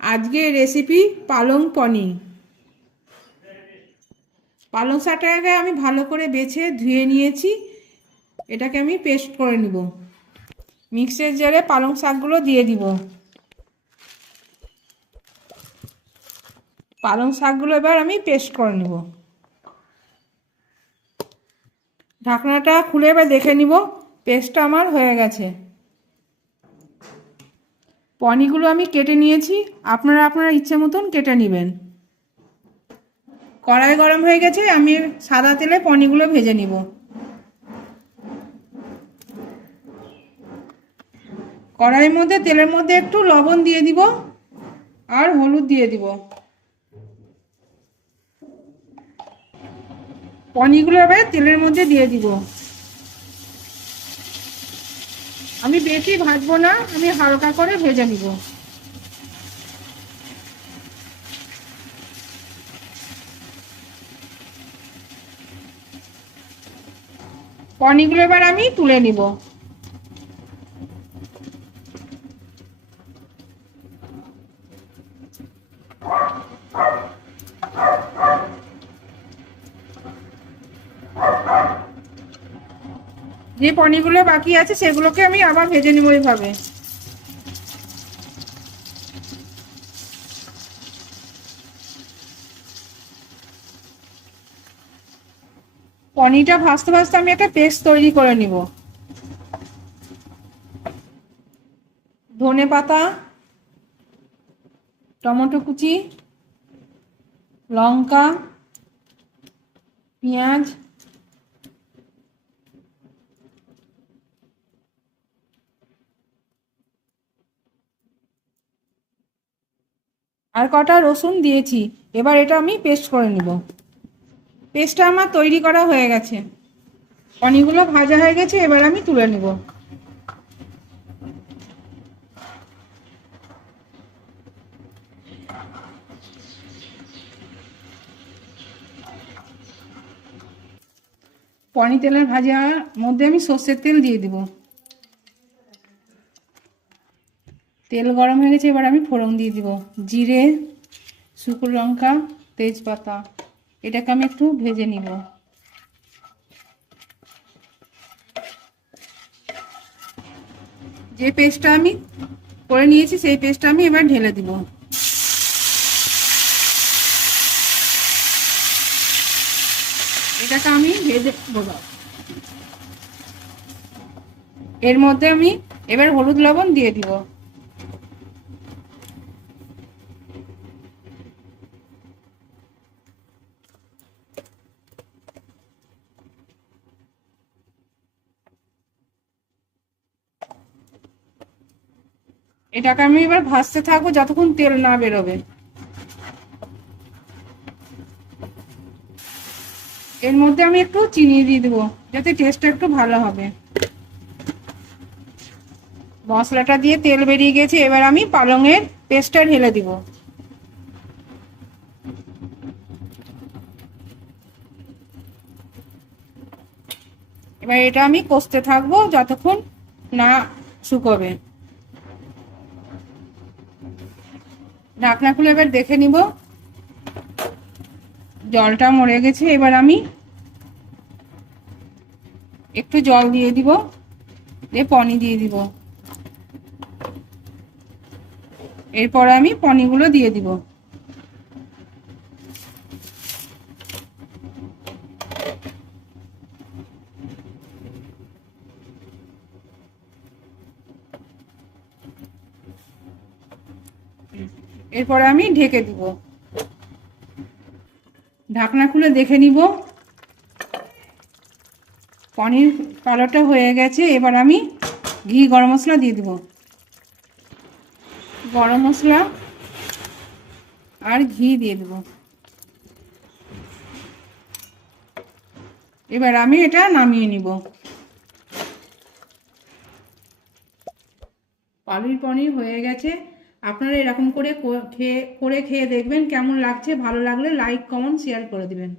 আজকে রেসিপি পালং পনির। পালং শাকটাকে আমি ভালো করে বেছে ধুয়ে নিয়েছি। এটাকে আমি পেস্ট করে নিব। মিক্সির জারে পালং শাকগুলো দিয়ে দিব। পালং শাকগুলো এবার আমি পেস্ট করে নিব। ঢাকনাটা খুলে এবার দেখে নিব পেস্টটা আমার হয়ে গেছে। পনিরগুলো আমি কেটে নিয়েছি, আপনারা আপনার ইচ্ছে মতন কেটে নেবেন। কড়াই গরম হয়ে গেছে, আমি সাদা তেলে পনিরগুলো ভেজে নিব। কড়াইয়ের মধ্যে তেলের মধ্যে একটু লবণ দিয়ে দিব আর হলুদ দিয়ে দিব। পনিরগুলো এবার তেলের মধ্যে দিয়ে দিব। আমি বেশি ভাজবো না, আমি হালকা করে ভেজে নিব। পনিরগুলো এবার আমি তুলে নিব। যে পনিরগুলো বাকি আছে সেগুলোকে আমি আবার ভেজে নিব এইভাবে। পনিরটা ভাজতে ভাজতে আমি একটা পেস্ট তৈরি করে নিব। ধনে পাতা, টমেটো কুচি, লঙ্কা, পেঁয়াজ, আর কটা রসুন দিয়েছি। এবার এটা আমি পেস্ট করে নিব। পেস্টটা আমার তৈরি করা হয়ে গেছে। পনিরগুলো ভাজা হয়ে গেছে, এবার আমি তুলে নিব। পনির তেলের ভাজার মধ্যে আমি সর্ষের তেল দিয়ে দিব। তেল গরম হয়ে গেছে, এবার আমি ফোড়ন দিয়ে দিব। জিরে, শুকনো লঙ্কা, তেজপাতা। এটাকে আমি একটু ভেজে নিব। যে পেস্টটা আমি করে নিয়েছি সেই পেস্টটা আমি এবার ঢেলে দিব। এটাকে আমি ভেজে দেব। এর মধ্যে আমি এবার হলুদ লবণ দিয়ে দিব। এটাকে আমি এবার ভাজতে থাকবো যতক্ষণ তেল না বেরোবে। এর মধ্যে আমি একটু চিনি দিয়ে দেবো যাতে টেস্টটা একটু ভালো হবে। মশলাটা দিয়ে তেল বেরিয়ে গেছে, এবার আমি পালংয়ের পেস্টটা ঢেলে দিব। এবার এটা আমি কষতে থাকবো যতক্ষণ না শুকোবে। ঢাকনা খুলে এবার দেখে নিব জলটা মরে গেছে। এবার আমি একটু জল দিয়ে দিব, দিয়ে পনির দিয়ে দিব। এরপর আমি পনিরগুলো দিয়ে দিব। এরপরে আমি ঢেকে দিব। ঢাকনা খুলে দেখে নিব পনির কালোটা হয়ে গেছে। এবার আমি ঘি গরম মশলা দিয়ে দিব। গরম মশলা আর ঘি দিয়ে দেব। এবার আমি এটা নামিয়ে নিব। পালুই পনির হয়ে গেছে। আপনারা এরকম করে খেয়ে দেখবেন কেমন লাগছে। ভালো লাগলে লাইক, কমেন্ট, শেয়ার করে দিবেন।